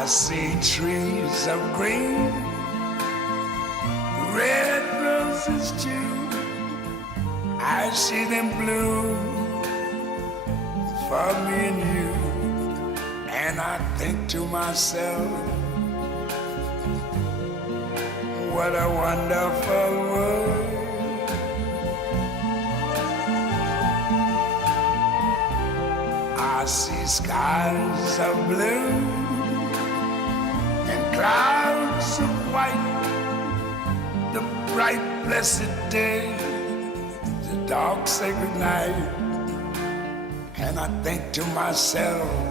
I see trees of green, red roses too. I see them bloom for me and you. And I think to myself, what a wonderful world. I see skies of blue and clouds of white, the bright blessed day, the dark sacred night. And I think to myself,